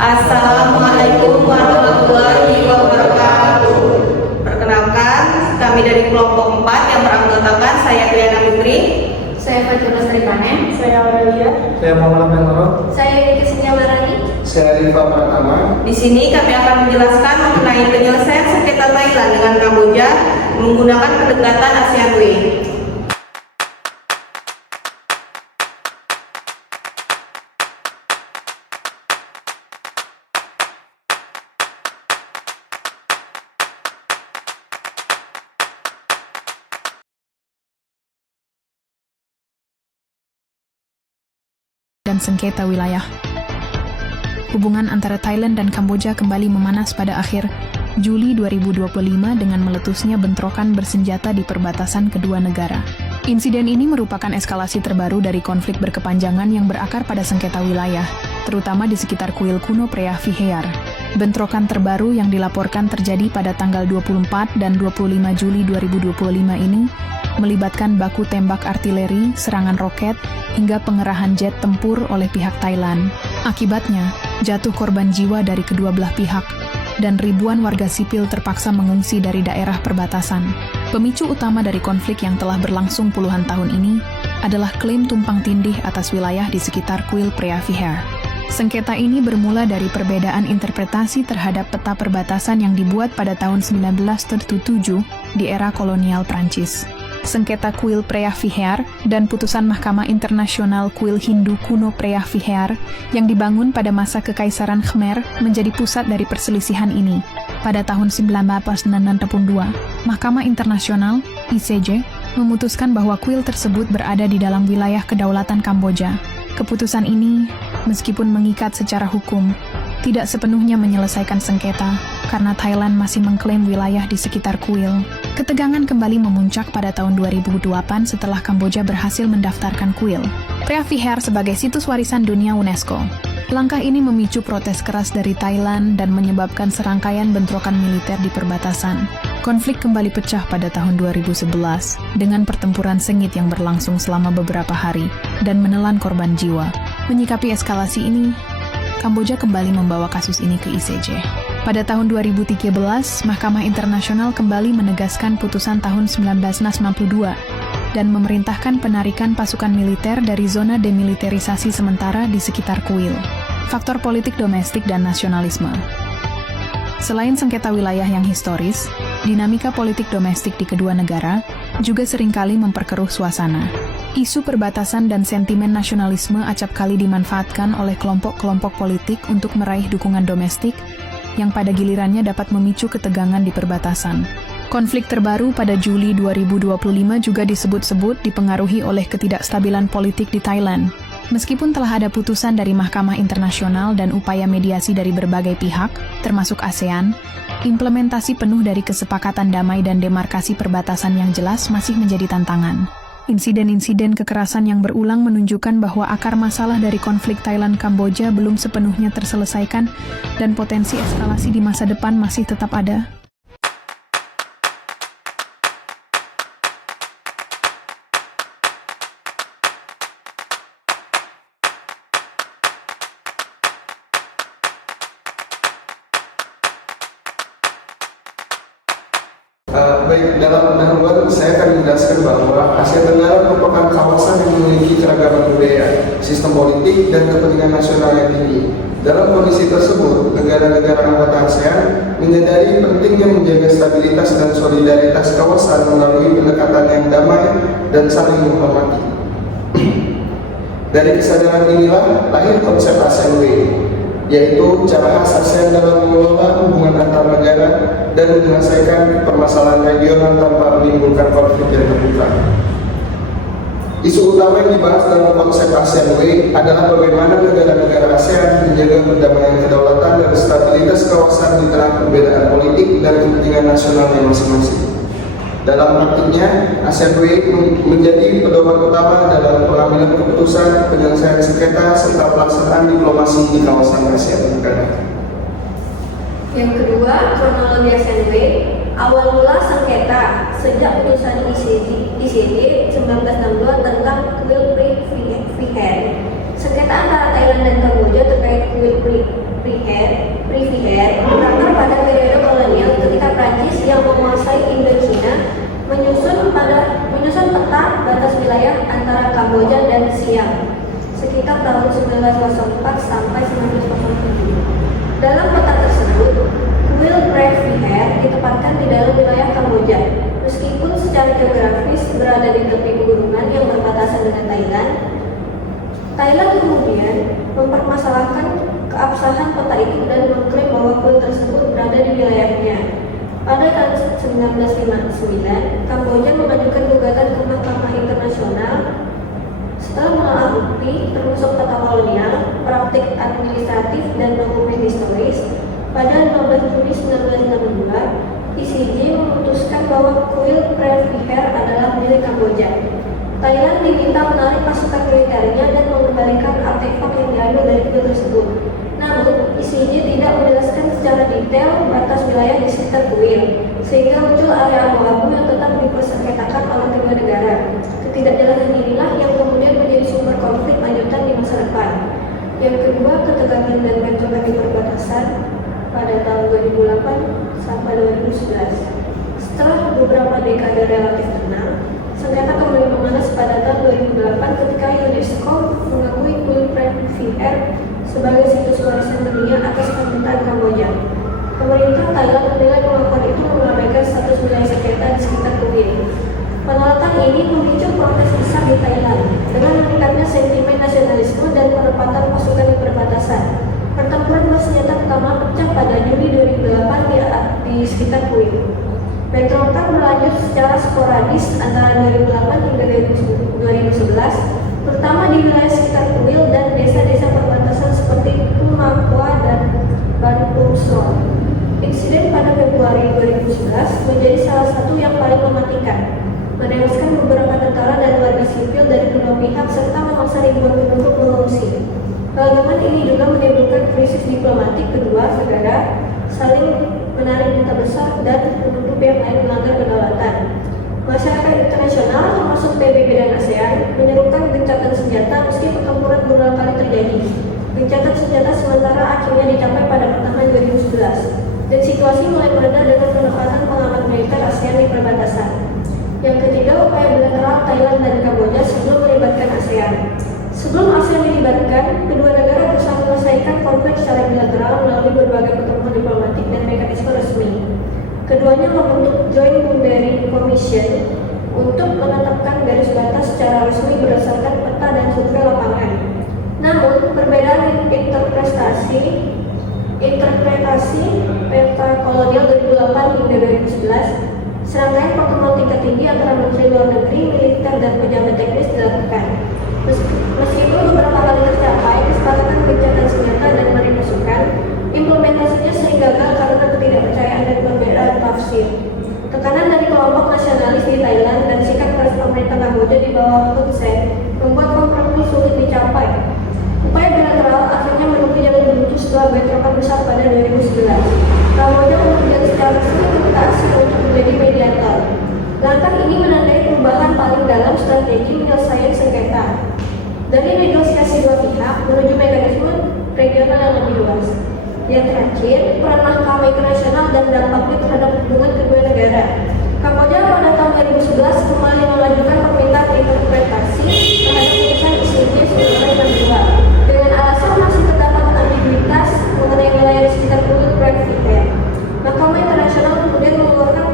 Assalamualaikum warahmatullahi wabarakatuh. Perkenalkan, kami dari kelompok 4 yang beranggotakan saya Triana Putri, saya Fatul Lestari Panen, saya Aurelia, saya Muhammad Meloro, saya Yudi Setiawarani, saya Rifa Pratama. Di sini kami akan menjelaskan mengenai penyelesaian sengketa Thailand dengan Kamboja menggunakan pendekatan ASEAN Way. Dan sengketa wilayah. Hubungan antara Thailand dan Kamboja kembali memanas pada akhir Juli 2025 dengan meletusnya bentrokan bersenjata di perbatasan kedua negara. Insiden ini merupakan eskalasi terbaru dari konflik berkepanjangan yang berakar pada sengketa wilayah, terutama di sekitar kuil kuno Preah Vihear. Bentrokan terbaru yang dilaporkan terjadi pada tanggal 24 dan 25 Juli 2025 ini melibatkan baku tembak artileri, serangan roket, hingga pengerahan jet tempur oleh pihak Thailand. Akibatnya, jatuh korban jiwa dari kedua belah pihak, dan ribuan warga sipil terpaksa mengungsi dari daerah perbatasan. Pemicu utama dari konflik yang telah berlangsung puluhan tahun ini adalah klaim tumpang tindih atas wilayah di sekitar kuil Preah Vihear. Sengketa ini bermula dari perbedaan interpretasi terhadap peta perbatasan yang dibuat pada tahun 1937 di era kolonial Prancis. Sengketa kuil Preah Vihear dan putusan Mahkamah Internasional Kuil Hindu kuno Preah Vihear yang dibangun pada masa Kekaisaran Khmer menjadi pusat dari perselisihan ini. Pada tahun 1962, Mahkamah Internasional (ICJ) memutuskan bahwa kuil tersebut berada di dalam wilayah kedaulatan Kamboja. Keputusan ini, meskipun mengikat secara hukum, tidak sepenuhnya menyelesaikan sengketa karena Thailand masih mengklaim wilayah di sekitar kuil. Ketegangan kembali memuncak pada tahun 2008 setelah Kamboja berhasil mendaftarkan kuil Preah Vihear sebagai situs warisan dunia UNESCO. Langkah ini memicu protes keras dari Thailand dan menyebabkan serangkaian bentrokan militer di perbatasan. Konflik kembali pecah pada tahun 2011 dengan pertempuran sengit yang berlangsung selama beberapa hari dan menelan korban jiwa. Menyikapi eskalasi ini, Kamboja kembali membawa kasus ini ke ICJ. Pada tahun 2013, Mahkamah Internasional kembali menegaskan putusan tahun 1992 dan memerintahkan penarikan pasukan militer dari zona demilitarisasi sementara di sekitar kuil. Faktor politik domestik dan nasionalisme. Selain sengketa wilayah yang historis, dinamika politik domestik di kedua negara juga seringkali memperkeruh suasana. Isu perbatasan dan sentimen nasionalisme acap kali dimanfaatkan oleh kelompok-kelompok politik untuk meraih dukungan domestik yang pada gilirannya dapat memicu ketegangan di perbatasan. Konflik terbaru pada Juli 2025 juga disebut-sebut dipengaruhi oleh ketidakstabilan politik di Thailand. Meskipun telah ada putusan dari Mahkamah Internasional dan upaya mediasi dari berbagai pihak, termasuk ASEAN, implementasi penuh dari kesepakatan damai dan demarkasi perbatasan yang jelas masih menjadi tantangan. Insiden-insiden kekerasan yang berulang menunjukkan bahwa akar masalah dari konflik Thailand-Kamboja belum sepenuhnya terselesaikan dan potensi eskalasi di masa depan masih tetap ada. Baik, dalam pendahuluan saya akan menjelaskan bahwa Asia Tenggara merupakan kawasan yang memiliki keragaman budaya, sistem politik, dan kepentingan nasional yang tinggi. Dalam kondisi tersebut, negara-negara anggota ASEAN menyadari pentingnya menjaga stabilitas dan solidaritas kawasan melalui pendekatan yang damai dan saling menghormati. Dari kesadaran inilah lahir konsep ASEAN Way, yaitu cara khas ASEAN dalam mengelola hubungan antar negara dan menyelesaikan permasalahan regional tanpa menimbulkan konflik yang terbuka. Isu utama yang dibahas dalam konsep ASEAN Way adalah bagaimana negara-negara ASEAN menjaga perdamaian kedaulatan dan stabilitas kawasan di tengah perbedaan politik dan kepentingan nasionalnya masing-masing. Dalam praktiknya, ASEAN Way menjadi pedoman utama dalam pengambilan keputusan, penyelesaian sengketa, serta pelaksanaan diplomasi di kawasan Asia Tenggara. Yang kedua, kronologi ASEAN Way. Awal mula sengketa sejak putusan ICJ 1962 tentang kuil Preah Vihear. Sengketa antara Thailand dan Kamboja terkait kuil Preah Pada tahun 1959, Kamboja mengajukan gugatan ke Mahkamah Internasional setelah menelaah bukti termasuk tata kolonial, praktik administratif, dan dokumen historis. Pada 15 Juni 1962, ICJ memutuskan bahwa kuil Prem Vihear adalah milik Kamboja. Thailand diminta menarik pasukan militernya dan mengembalikan artefak yang diambil dari kuil tersebut. Namun, ICJ tidak menjelaskan secara detail batas wilayah di sekitar kuil, sehingga muncul area abu-abu yang tetap dipersengketakan oleh kedua negara. Ketidakjelasan inilah yang kemudian menjadi sumber konflik lanjutan di masa depan. Yang kedua, ketegangan dan bentrokan di perbatasan pada tahun 2008 sampai 2011. Setelah beberapa dekade relatif tenang, sengketa kembali memanas pada tahun 2008 ketika UNESCO mengakui kuil Prem Vihear sebagai situs warisan dunia atas permintaan Kamboja. Pemerintah Thailand menilai pengakuan itu mengabaikan status wilayah sengketa di sekitar kuil. Penolakan ini memicu protes besar di Thailand dengan meningkatnya sentimen nasionalisme dan penempatan pasukan di perbatasan. Pertempuran bersenjata pertama pecah pada Juli 2008 di sekitar kuil. Bentrokan berlanjut secara sporadis antara 2008 hingga 2011, terutama di wilayah sekitar kuil dan desa-desa perbatasan seperti Pumakwa dan Banpungsong. Insiden pada Februari 2011 menjadi salah satu yang paling mematikan, menewaskan beberapa tentara dan warga sipil dari kedua pihak serta memaksa ribuan penduduk mengungsi. Keagamaan ini juga menimbulkan krisis diplomatik kedua negara, saling menarik duta besar dan menuduh pihak lain melanggar kedaulatan. Masyarakat internasional termasuk PBB dan ASEAN menyerukan gencatan senjata meski pertempuran berulang kali terjadi. Gencatan senjata sementara akhirnya dicapai pada pertengahan 2011 dan situasi mulai mereda dengan penempatan pengamat militer ASEAN di perbatasan. Yang ketiga, upaya bilateral Thailand dan Kamboja sebelum melibatkan ASEAN. Sebelum ASEAN dilibatkan, kedua negara berusaha menyelesaikan konflik secara bilateral melalui berbagai pertemuan diplomatik dan mekanisme resmi. Keduanya membentuk Joint Boundary Commission untuk menetapkan garis batas secara resmi berdasarkan peta dan survei lapangan. Namun, perbedaan interpretasi peta kolonial 2008 hingga 2011, serangkaian pertemuan tingkat tinggi antara Menteri Luar Negeri, militer, dan pejabat teknis dilakukan. Meskipun beberapa kali tercapai kesepakatan gencatan senjata dan menarik pasukan, implementasinya sering gagal karena ketidakpercayaan dan perbedaan tafsir. Tekanan dari kelompok nasionalis di Thailand dan sikap keras pemerintah Kamboja di bawah Hun Sen membuat kompromi sulit dicapai. Upaya bilateral akhirnya menempuh jalan buntu setelah bentrokan besar pada 2011. Kamboja kemudian secara resmi meminta ASEAN untuk menjadi mediator. Langkah ini menandai perubahan paling dalam strategi penyelesaian sengketa dari negosiasi dua pihak menuju mekanisme regional yang lebih luas. Yang terakhir, peran Mahkamah Internasional dan dampaknya terhadap hubungan kedua negara. Kamboja pada tahun 2011 kembali mengajukan permintaan interpretasi terhadap putusan ICJ 1962 dengan alasan masih terdapat ambiguitas mengenai wilayah di sekitar kuil Prem Vihear. Mahkamah Internasional kemudian mengeluarkan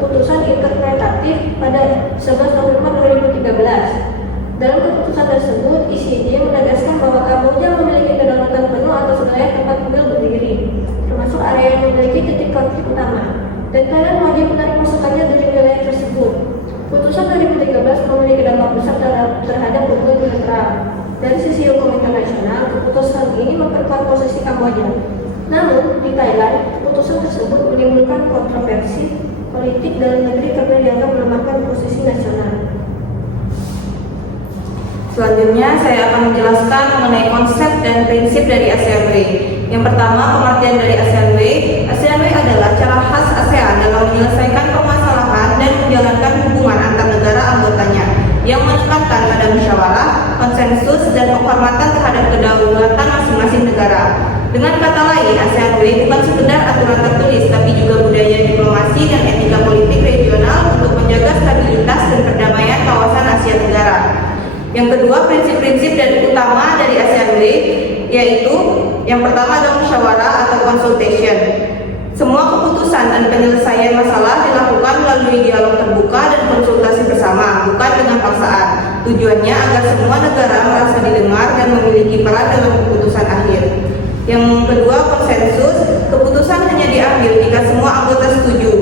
putusan interpretatif pada 11 November 2013. Dalam keputusan tersebut, ICJ menegaskan bahwa Kamboja memiliki kedaulatan penuh atas wilayah tempat kuil berdiri, termasuk area yang memiliki titik konflik utama, dan Thailand wajib menarik pasukannya dari wilayah tersebut. Putusan 2013 memiliki dampak besar terhadap hubungan bilateral. Dari sisi hukum internasional, keputusan ini memperkuat posisi Kamboja. Namun, di Thailand, keputusan tersebut menimbulkan kontroversi politik dalam negeri karena dianggap melemahkan posisi nasional. Selanjutnya, saya akan menjelaskan mengenai konsep dan prinsip dari ASEAN Way. Yang pertama, pengertian dari ASEAN Way. ASEAN Way adalah cara khas ASEAN dalam menyelesaikan permasalahan dan menjalankan hubungan antar negara anggotanya yang menekankan pada musyawarah, konsensus, dan penghormatan terhadap kedaulatan masing-masing negara. Dengan kata lain, ASEAN Way bukan sekedar aturan tertulis, tapi juga budaya diplomasi dan etika politik regional untuk menjaga stabilitas dan perdamaian kawasan Asia Tenggara. Yang kedua, prinsip-prinsip dan utama dari ASEAN Way, yaitu yang pertama adalah musyawarah atau consultation. Semua keputusan dan penyelesaian masalah dilakukan melalui dialog terbuka dan konsultasi bersama, bukan dengan paksaan. Tujuannya agar semua negara merasa didengar dan memiliki peran dalam keputusan akhir. Yang kedua, konsensus. Keputusan hanya diambil jika semua anggota setuju.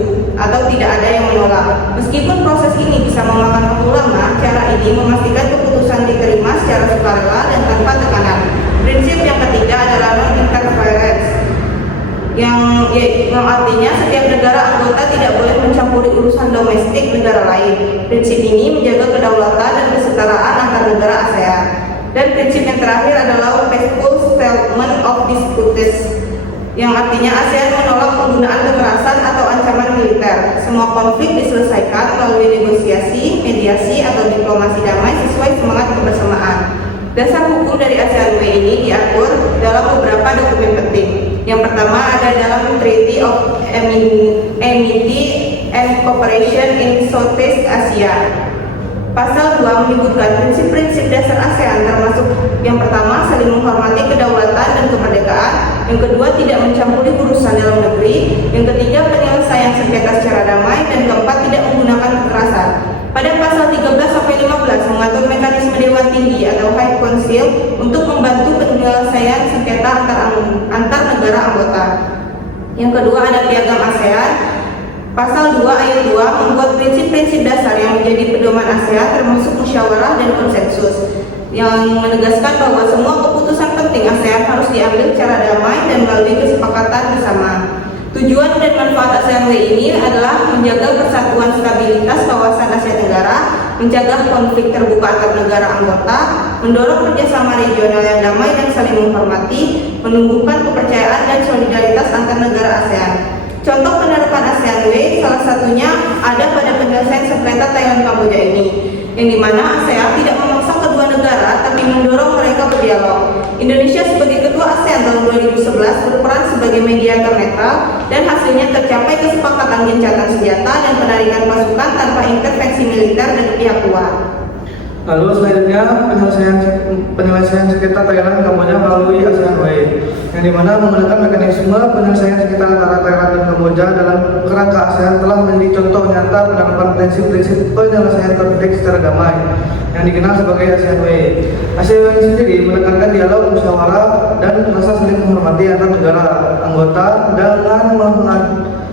domestik negara lain. Prinsip ini menjaga kedaulatan dan kesetaraan antar negara ASEAN. Dan prinsip yang terakhir adalah peaceful settlement of disputes, yang artinya ASEAN menolak penggunaan kekerasan atau ancaman militer. Semua konflik diselesaikan melalui negosiasi, mediasi, atau diplomasi damai sesuai semangat kebersamaan. Dasar hukum dari ASEAN ini diatur dalam beberapa dokumen penting. Yang pertama ada dalam Treaty of Amity and Cooperation in Southeast Asia. Pasal 2 menyebutkan prinsip-prinsip dasar ASEAN, termasuk yang pertama saling menghormati kedaulatan dan kemerdekaan, yang kedua tidak mencampuri urusan dalam negeri, yang ketiga penyelesaian sengketa secara damai, dan keempat tidak menggunakan kekerasan. Pada pasal 13-15 mengatur mekanisme Dewan Tinggi atau High Council untuk membantu penyelesaian sengketa antar negara anggota. Yang kedua ada Piagam ASEAN. Pasal 2 ayat 2 membuat prinsip-prinsip dasar yang menjadi pedoman ASEAN, termasuk musyawarah dan konsensus, yang menegaskan bahwa semua keputusan penting ASEAN harus diambil secara damai dan melalui kesepakatan bersama. Tujuan dan manfaat ASEAN ini adalah menjaga persatuan stabilitas kawasan Asia Tenggara, mencegah konflik terbuka antar negara anggota, mendorong kerjasama regional yang damai dan saling menghormati, menumbuhkan kepercayaan dan solidaritas antar negara ASEAN. Contoh penerapan ASEAN salah satunya ada pada penyelesaian sengketa Thailand Kamboja ini, yang dimana ASEAN tidak memaksa kedua negara tapi mendorong mereka berdialog. Indonesia sebagai ketua ASEAN tahun 2011 berperan sebagai mediator netral, dan hasilnya tercapai kesepakatan gencatan senjata dan penarikan pasukan tanpa intervensi militer dari pihak luar. Lalu selanjutnya penyelesaian sengketa Thailand Kamboja melalui ASEAN yang dimana menggunakan mekanisme penyelesaian sengketa antara Thailand dan Kamboja dalam kerangka ASEAN telah menjadi contoh nyata penerapan prinsip-prinsip penyelesaian konflik secara damai yang dikenal sebagai ASEAN ASEAN sendiri menekankan dialog, musyawarah, dan rasa saling menghormati antar negara anggota dengan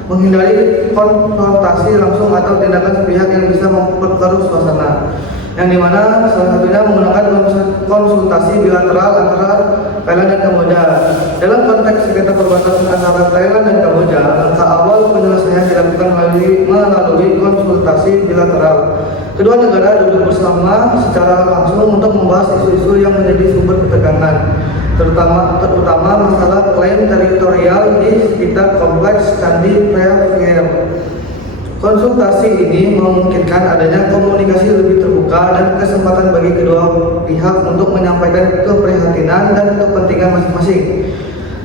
menghindari konfrontasi langsung atau tindakan sepihak yang bisa memperkeruh suasana, yang dimana salah satunya menggunakan konsultasi bilateral antara Thailand dan Kamboja. Dalam konteks sengketa perbatasan antara Thailand dan Kamboja, langkah awal penyelesaian dilakukan melalui konsultasi bilateral. Kedua negara duduk bersama secara langsung untuk membahas isu-isu yang menjadi sumber ketegangan, terutama masalah klaim teritorial di sekitar kompleks Candi Preah. Konsultasi ini memungkinkan adanya komunikasi lebih terbuka dan kesempatan bagi kedua pihak untuk menyampaikan keprihatinan dan kepentingan masing-masing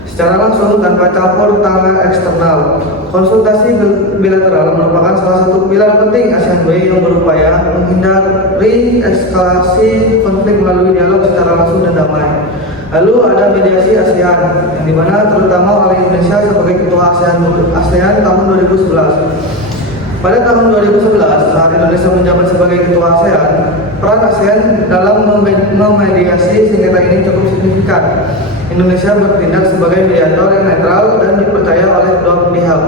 secara langsung tanpa campur tangan eksternal. Konsultasi bilateral merupakan salah satu pilar penting ASEAN yang berupaya menghindari eskalasi konflik melalui dialog secara langsung dan damai. Lalu ada mediasi ASEAN, yang dimana terutama oleh Indonesia sebagai ketua ASEAN tahun 2011. Pada tahun 2011, saat Indonesia menjabat sebagai ketua ASEAN, peran ASEAN dalam memediasi sengketa ini cukup signifikan. Indonesia bertindak sebagai mediator yang netral dan dipercaya oleh kedua pihak.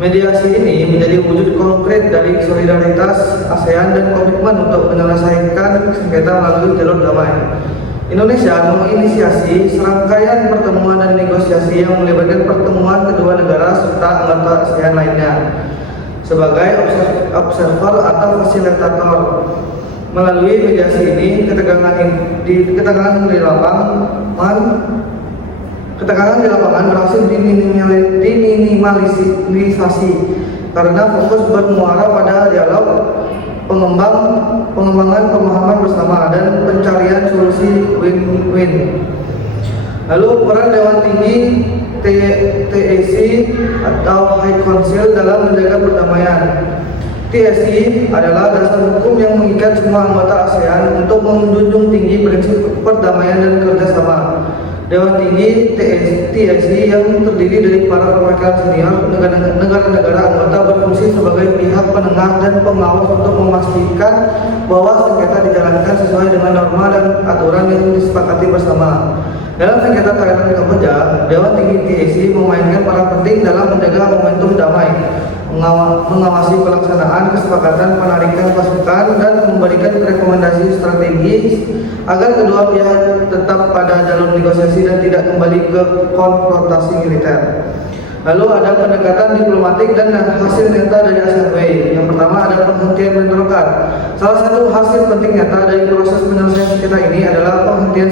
Mediasi ini menjadi wujud konkret dari solidaritas ASEAN dan komitmen untuk menyelesaikan sengketa melalui jalur damai. Indonesia menginisiasi serangkaian pertemuan dan negosiasi yang melibatkan pertemuan kedua negara serta anggota ASEAN lainnya sebagai observer atau fasilitator. Melalui mediasi ini, ketegangan di lapangan berhasil diminimalisasi karena fokus bermuara pada dialog, pengembangan pemahaman bersama, dan pencarian solusi win-win. Lalu peran Dewan Tinggi TAC atau High Council dalam menjaga perdamaian. TAC adalah dasar hukum yang mengikat semua anggota ASEAN untuk menjunjung tinggi prinsip perdamaian dan kerjasama. Dewan Tinggi TAC yang terdiri dari para perwakilan senior negara-negara anggota berfungsi sebagai pihak penengah dan pengawas untuk memastikan bahwa sengketa dijalankan sesuai dengan norma dan aturan yang disepakati bersama. Dalam sengketa Thailand Kamboja, Dewan Tinggi TAC memainkan peran penting dalam menjaga momentum damai, mengawasi pelaksanaan kesepakatan penarikan pasukan, dan memberikan rekomendasi strategis agar kedua pihak tetap pada jalur negosiasi dan tidak kembali ke konfrontasi militer. Lalu ada pendekatan diplomatik dan hasil nyata dari ASEAN. Yang pertama ada saling bentrokan. Salah satu hasil penting nyata dari proses penyelesaian sengketa ini adalah penghentian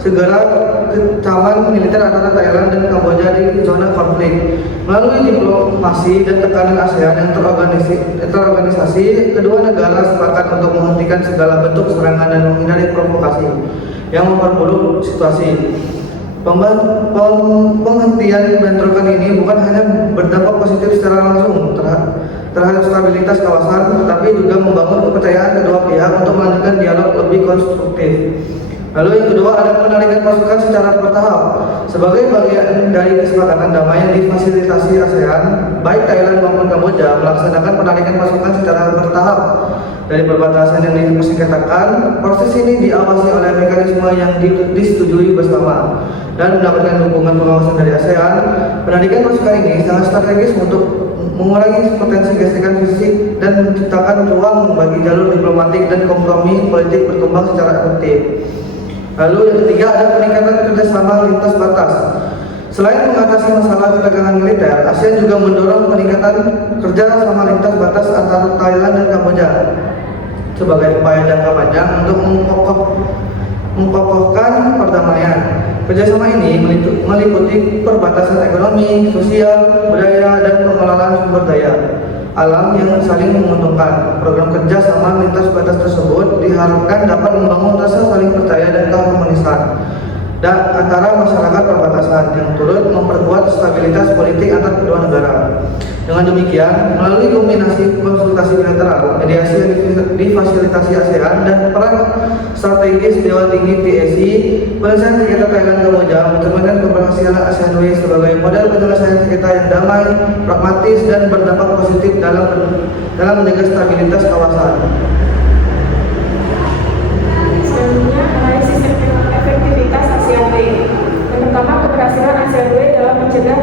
segera kecaman militer antara Thailand dan Kamboja di zona konflik. Melalui diplomasi dan tekanan ASEAN yang terorganisasi, kedua negara sepakat untuk menghentikan segala bentuk serangan dan menghindari provokasi yang memperburuk situasi. Penghentian bentrokan ini bukan hanya berdampak positif secara langsung terhadap stabilitas kawasan, tetapi juga membangun kepercayaan kedua pihak untuk melanjutkan dialog lebih konstruktif. Lalu yang kedua ada penarikan pasukan secara bertahap. Sebagai bagian dari kesepakatan damai yang difasilitasi ASEAN, baik Thailand maupun Kamboja melaksanakan penarikan pasukan secara bertahap dari perbatasan yang disengketakan. Proses ini diawasi oleh mekanisme yang disetujui bersama dan mendapatkan dukungan pengawasan dari ASEAN. Penarikan pasukan ini sangat strategis untuk mengurangi potensi gesekan fisik dan menciptakan ruang bagi jalur diplomatik dan kompromi politik berkembang secara efektif. Lalu yang ketiga ada peningkatan kerjasama lintas batas. Selain mengatasi masalah ketegangan militer, ASEAN juga mendorong peningkatan kerjasama lintas batas antara Thailand dan Kamboja sebagai upaya jangka panjang untuk mengokohkan perdamaian. Kerjasama ini meliputi perbatasan ekonomi, sosial, budaya, dan pengelolaan sumber daya alam yang saling menguntungkan. Program kerja sama lintas batas tersebut diharapkan dapat membangun rasa saling percaya dan keharmonisan dan antara masyarakat perbatasan yang turut memperkuat stabilitas politik antar kedua negara. Dengan demikian, melalui kombinasi konsultasi bilateral, mediasi yang difasilitasi ASEAN dan peran strategis Dewan Tinggi PSI, penyelesaian sengketa Thailand Kamboja mencerminkan keberhasilan ASEAN sebagai model penyelesaian sengketa yang damai, pragmatis, dan berdampak positif dalam menjaga stabilitas kawasan. Selanjutnya, analisis efektivitas ASEAN. Yang pertama, keberhasilan ASEAN dalam mencegah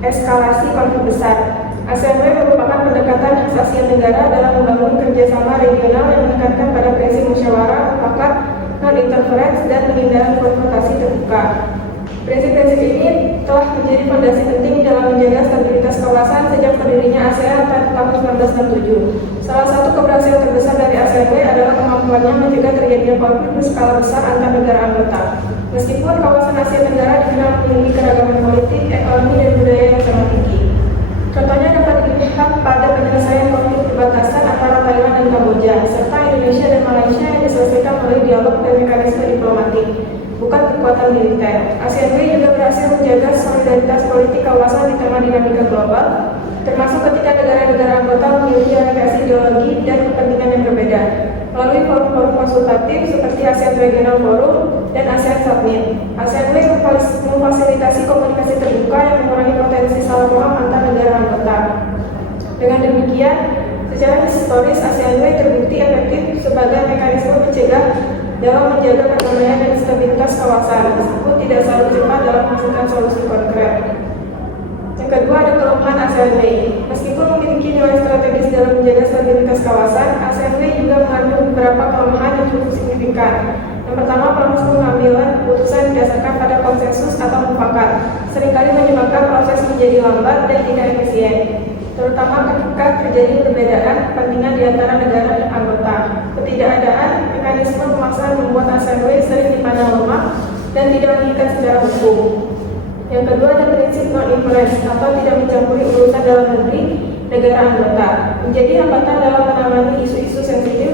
eskalasi konflik besar. ASEAN merupakan pendekatan khas Asia Tenggara dalam membangun kerjasama regional yang menekankan pada prinsip musyawarah mufakat, non-interference, dan penghindari konfrontasi terbuka. Prinsip-prinsip ini telah menjadi fondasi penting dalam menjaga stabilitas kawasan sejak berdirinya ASEAN pada tahun 1967. Salah satu keberhasilan terbesar dari ASEAN adalah kemampuannya mencegah terjadinya konflik berskala besar antar negara anggota. Meskipun kawasan Asia Tenggara dikenal memiliki keragaman politik, ekonomi, dan budaya yang sangat tinggi. Contohnya dapat dilihat pada penyelesaian konflik perbatasan antara Thailand dan Kamboja, serta Indonesia dan Malaysia yang diselesaikan melalui dialog dan mekanisme diplomatik, bukan kekuatan militer. ASEAN juga berhasil menjaga solidaritas politik kawasan di tengah dinamika global, termasuk ketika negara-negara anggota memiliki orientasi ideologi dan kepentingan yang berbeda. Melalui forum-forum konsultatif seperti ASEAN Regional Forum dan ASEAN Summit, ASEAN memfasilitasi komunikasi terbuka yang mengurangi potensi salah paham antar negara anggota. Dengan demikian, secara historis ASEAN terbukti efektif sebagai mekanisme pencegah dalam menjaga perdamaian dan stabilitas kawasan, meskipun tidak selalu cepat dalam menghasilkan solusi konkret. Yang kedua ada kelemahan ASEAN. Meskipun memiliki nilai strategis dalam menjaga stabilitas kawasan, ASEAN juga mengandung beberapa kelemahan yang cukup signifikan. Yang pertama, proses pengambilan keputusan didasarkan pada konsensus atau mufakat seringkali menyebabkan proses menjadi lambat dan tidak efisien, terutama ketika terjadi perbedaan kepentingan di antara negara dan anggota. Ketidakadaan mekanisme pemaksaan membuat ASEAN sering dipandang lemah dan tidak mengikat secara hukum. Yang kedua ada prinsip non-interference atau tidak mencampuri urusan dalam negeri negara anggota, menjadi hambatan dalam menangani isu-isu sensitif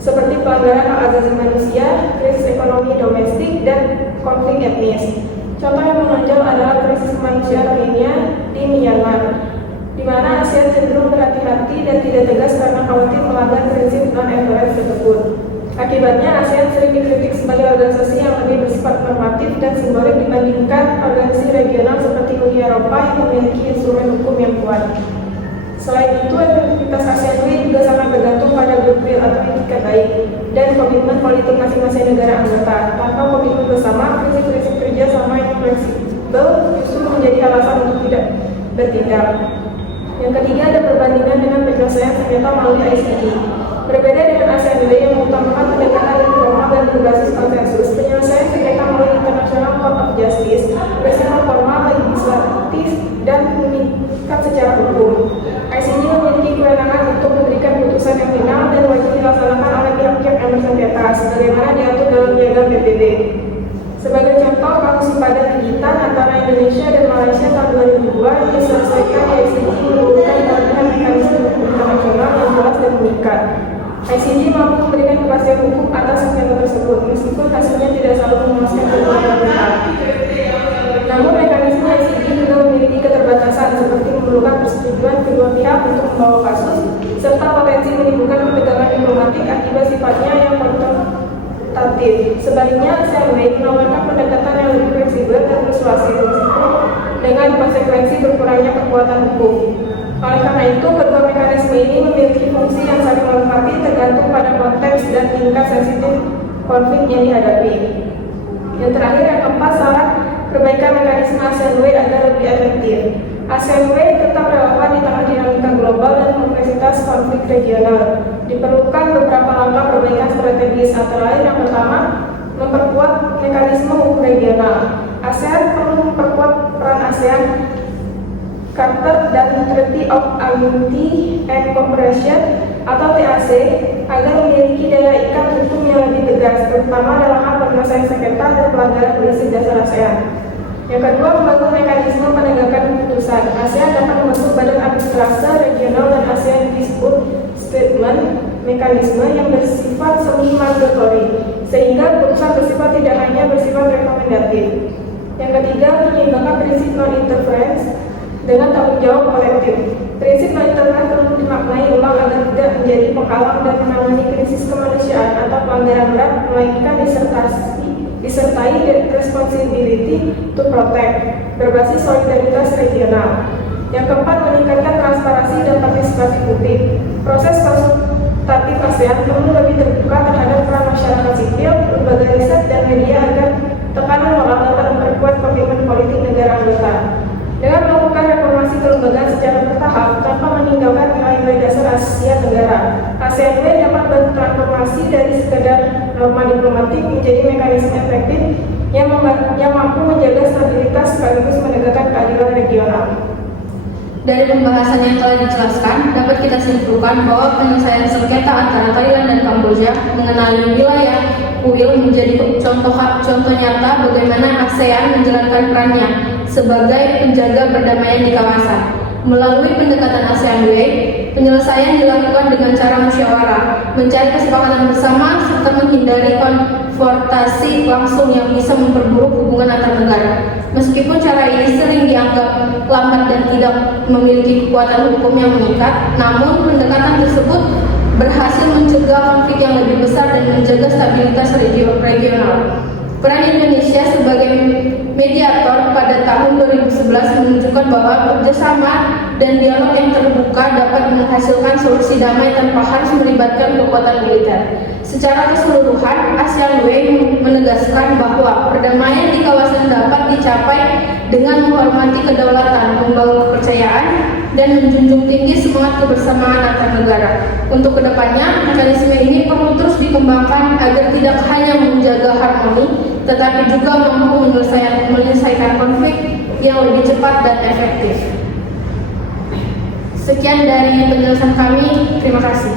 seperti pelanggaran hak asasi manusia, krisis ekonomi domestik, dan konflik etnis. Contoh yang menonjol adalah krisis kemanusiaan Rohingya di Myanmar, di mana ASEAN cenderung berhati-hati dan tidak tegas karena khawatir melanggar prinsip non-interference tersebut. Akibatnya, ASEAN sering dikritik sebagai organisasi yang lebih bersifat normatif dan simbolik dibandingkan organisasi regional seperti Uni Eropa yang memiliki instrumen hukum yang kuat. Selain itu, efektivitas ASEAN juga sangat bergantung pada goodwill atau etikat baik dan komitmen politik masing-masing negara anggota. Tanpa komitmen bersama, prinsip-prinsip kerja sama yang fleksibel justru menjadi alasan untuk tidak bertindak. Yang ketiga ada perbandingan dengan penyelesaian sengketa melalui ICJ. Berbeda dengan ASEAN yang mengutamakan pendekatan informal dan berbasis konsensus, penyelesaian sengketa melalui International Court of Justice bersifat formal, legislatif, dan mengikat secara hukum. ICJ memiliki kewenangan sebagaimana diatur dalam Piagam PBB. Sebagai contoh, kasus padat digital antara Indonesia dan Malaysia tahun 2002 yang diselesaikan di ICJ merupakan pelatihan mekanisme hukum internasional yang jelas dan mengikat. ICJ mampu memberikan kepastian hukum atas sengketa tersebut, meskipun hasilnya tidak selalu memuaskan kedua belah pihak. Namun mekanisme ICJ juga memiliki keterbatasan, seperti memerlukan persetujuan kedua pihak untuk membawa kasus, serta potensi menimbulkan ketegangan diplomatik akibat sifatnya yang konfrontatif. Sebaliknya, ASEAN menawarkan pendekatan yang lebih fleksibel dan persuasif, meskipun dengan konsekuensi berkurangnya kekuatan hukum. Oleh karena itu, kedua mekanisme ini memiliki fungsi yang saling melengkapi tergantung pada konteks dan tingkat sensitif konflik yang dihadapi. Yang terakhir, yang keempat, syarat perbaikan mekanisme ASEAN agar lebih efektif. ASEAN tetap relevan di tengah dinamika global dan kompleksitas konflik regional. Diperlukan beberapa langkah perbaikan strategis, antara lain yang pertama, memperkuat mekanisme hukum regional. ASEAN perlu memperkuat peran ASEAN Charter dan Treaty of Amity and Cooperation atau TAC agar memiliki daya ikat hukum yang lebih tegas, terutama dalam hal penyelesaian sengketa dan pelanggaran prinsip dasar ASEAN. Yang kedua, membangun mekanisme penegakan keputusan. ASEAN dapat membentuk badan arbitrase regional dan ASEAN Dispute Settlement mekanisme yang bersifat semi-mandatory, sehingga keputusan bersifat tidak hanya bersifat rekomendatif. Yang ketiga, menyeimbangkan prinsip non-interference dengan tanggung jawab kolektif. Prinsip non-interference perlu dimaknai ulang agar tidak menjadi penghalang dan menangani krisis kemanusiaan atau pelanggaran berat, melainkan disertai responsibility to protect, berbasis solidaritas regional. Yang keempat, meningkatkan transparansi dan partisipasi publik. Proses konsultatif ASEAN perlu lebih terbuka terhadap peran masyarakat sipil, lembaga riset, dan media agar tekanan moral dapat memperkuat komitmen politik negara anggota. Dengan melakukan reformasi kelembagaan secara bertahap tanpa meninggalkan nilai-nilai dasar Asia Tenggara, ASEAN dapat bertransformasi dari sekedar norma diplomatik menjadi mekanisme efektif yang mampu menjaga stabilitas sekaligus menegakkan keadilan regional. Dari pembahasan yang telah dijelaskan, dapat kita simpulkan bahwa penyelesaian sengketa antara Thailand dan Kamboja mengenai wilayah kuil menjadi contoh nyata bagaimana ASEAN menjalankan perannya sebagai penjaga perdamaian di kawasan. Melalui pendekatan ASEAN penyelesaian dilakukan dengan cara musyawarah, mencari kesepakatan bersama, serta menghindari konfrontasi langsung yang bisa memperburuk hubungan antar negara. Meskipun cara ini sering dianggap lambat dan tidak memiliki kekuatan hukum yang mengikat, namun pendekatan tersebut berhasil mencegah konflik yang lebih besar dan menjaga stabilitas regional. Peran Indonesia sebagai mediator pada tahun 2011 menunjukkan bahwa kerjasama dan dialog yang terbuka dapat menghasilkan solusi damai tanpa harus melibatkan kekuatan militer. Secara keseluruhan, ASEAN menegaskan bahwa perdamaian di kawasan dapat dicapai dengan menghormati kedaulatan, membangun kepercayaan, dan menjunjung tinggi semangat kebersamaan antar negara. Untuk kedepannya, mekanisme ini perlu terus dikembangkan agar tidak hanya menjaga harmoni, tetapi juga mampu menyelesaikan konflik yang lebih cepat dan efektif. Sekian dari penjelasan kami, terima kasih.